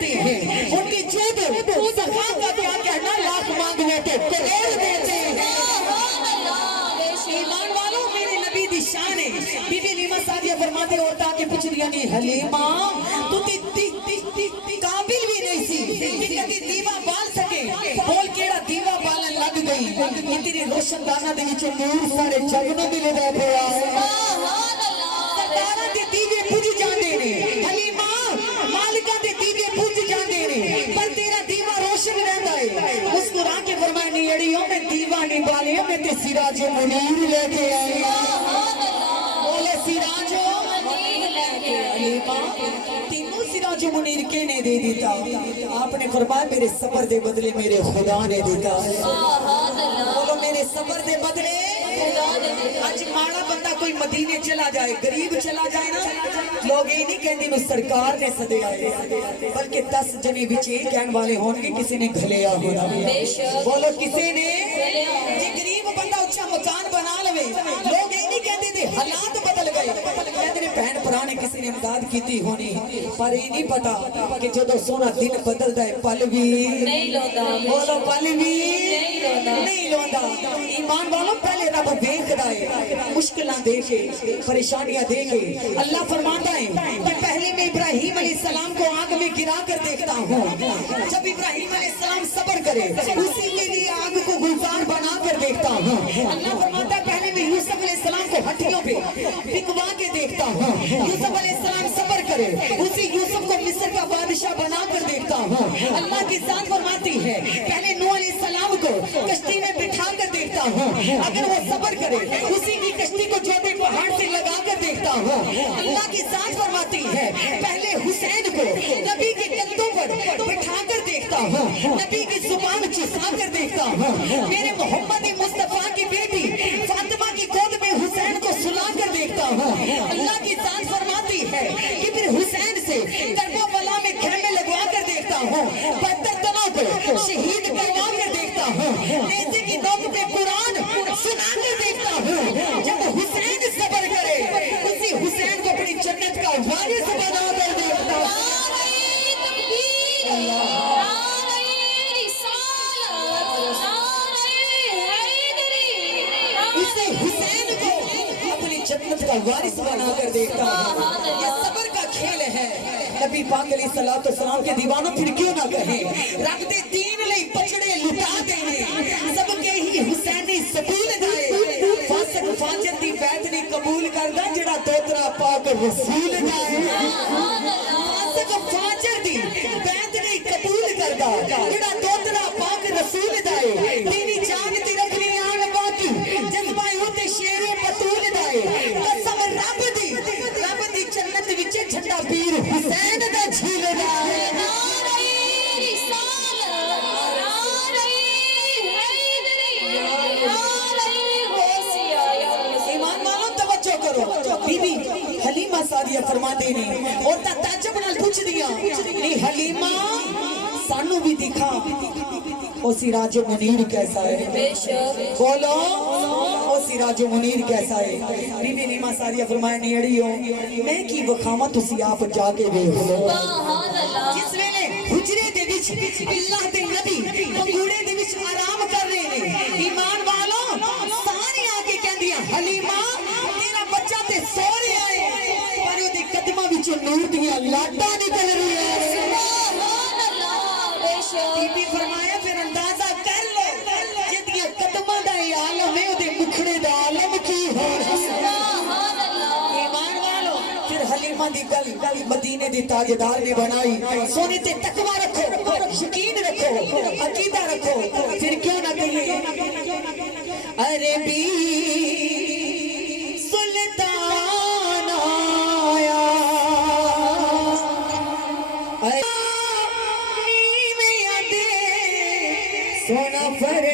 دیتے ہیں، ان کی جود سخا کا کیا کہنا، لاکھ مانگنے تو کروڑ دیتے ہیں۔ ایمان والوں میرے نبی دی شان ہے۔ بی بی حلیمہ سعدیہ فرماتے ہوتا کہ پوچھ دیا نہیں حلیمہ تو قابل بھی نہیں سی کہ کبھی دیوہ بال سکے، بول کیڑا دیوہ بالن لگ گئی کہ تیری روشن دانا دے وچوں نور سارے جگ نوں ملے دے پیا۔ سرداراں دے دیوے بجھ جاندے نے، حلیمہ مالکاں دے دیوے بجھ جاندے نے، پر تیرا دیوہ روشن رہندا ہے۔ مسکرا کے فرمایا نہیں اڑیو میں دیوہ نہیں بالیو میں تے سراج منیر لے کے آئی۔ بولے سراج منیر لے کے حلیمہ تینوں سراج منیر کے نے دے دیتا؟ آپ نے فرمایا میرے صبر دے بدلے میرے خدا نے دیتا ہے۔ بولو میرے صبر دے بدلے آج ماڑا بندہ کوئی مدینے چلا جائے، غریب چلا جائے نا، لوگ یہ نہیں کہندے نو سرکار نے سدے آئے، بلکہ 10 جنے وچ یہ کہن والے ہون کہ کسی نے گھلیا ہونا۔ بولو کسی نے؟ جی غریب بندہ اچھا مکان بنا لوے، لوگ یہ نہیں کہندے تھے حالات بدل گئے، کہندے نے بہن پرانے کسی نے امداد کیتی ہونی، پر یہ نہیں پتا کہ جدو سونا دن بدلدا ہے پل بھی نہیں لوندا۔ بولو پل بھی نہیں لوندا۔ ایمان والوں پہلے رب دیکھدا ہے، مشکلاں دیکھے، پریشانیاں دیکھے۔ اللہ فرماتا ہے کہ پہلے میں ابراہیم علیہ السلام کو آگ میں گرا کر دیکھتا ہوں، جب ابراہیم علیہ السلام صبر کرے اسی کے لیے آگ کو گلزار بنا کر دیکھتا ہوں۔ اللہ فرماتا ہے پہلے میں یوسف علیہ السلام کو ہٹیوں پہ پکوا کے دیکھتا ہوں، یوسف علیہ السلام صبر کرے اسی یوسف کو مصر کا بادشاہ بنا کر دیکھتا ہوں۔ اللہ کی ذات فرماتی ہے پہلے نوح علیہ السلام کو کشتی میں بٹھا کر دیکھتا ہوں، اگر وہ صبر کرے اسی کی کشتی کو چھوٹے پہاڑ سے لگا کر دیکھتا ہوں۔ اللہ کی ذات فرماتی ہے پہلے حسین کو نبی کے کندھوں پر بٹھا کر دیکھتا ہوں، نبی کی زبان چسا کر دیکھتا ہوں، میرے محمد مصطفیٰ کی بیٹی فاطمہ کی گود میں حسین کو سلا کر دیکھتا ہوں۔ اللہ کی ذات فرماتی ہے کہ پھر حسین سے کربلا میں خیمے لگوا کر دیکھتا ہوں، 72 تنوں کو شہید کروا کر دیکھتا ہوں، نیزے کی نوک پہ قرآن سنا کر دیکھتا ہوں۔ جب حسین صبر کرے اسی حسین کو اپنی جنت کا وارث بنا کر دیکھتا ہوں۔ اسے حسین کو اپنی جنت کا وارث بنا کر دیکھتا ہوں۔ یہ صبر کا کھیل ہے۔ نبی پاک علیہ السلام کے دیوانوں پھر کیوں نہ کہیں، رکھ دے دین لئی پچڑے لٹا دینے، سب کے ہی حسینی سکول دائے، فاسق فاجر دی بیعت نہیں قبول کردا جڑا دوترا پاک رسول دائے۔ فاسق فاجر دی بیعت نہیں قبول کردا جڑا دوترا پاک رسول دائے، تیری جان تی رکھنی آن باقی جذبہ ہوتے شیر بطول دائے، قسم رب دی جنت وچ جھنڈا پیر حسین دا جھیل دائے۔ ایمان مانو توجہ کرو، بی بی حلیمہ سعدیہ فرما دینے اور تعجب نال پوچھ دیا نہیں حلیمہ سانو بھی دکھا او سراج منیر کیسا ہے، بولو او سراج منیر کیسا ہے۔ بی بی حلیمہ سعدیہ فرمایا نیڑی ہو میں کی وکھاواں تسی آپ جا کے ویکھ لو۔ جس ویلے حجرے دے وچ اللہ دے نبی پنگوڑے دے وچ آرام کر رہے نے، ایمان والوں سارے آ کے کہندیاں حلیمہ تیرا بچہ تے سو رہا ہے، پر اودے قدماں وچوں نور دیاں لاٹاں نکل رہی ہیں۔ بی بی فرمایا پھر اندازہ کر لو جدیاں قدماں دا عالم ہے اودے مکھڑے دا عالم کی ہو۔ ایمان والو پھر حلیمہ دی گل مدینے دی تاجدار نے بنائی، سونے تے تقوی رکھو، یقین رکھو، عقیدہ رکھو، پھر کیوں نہ کہیے عربی سلطان آیا سونا پر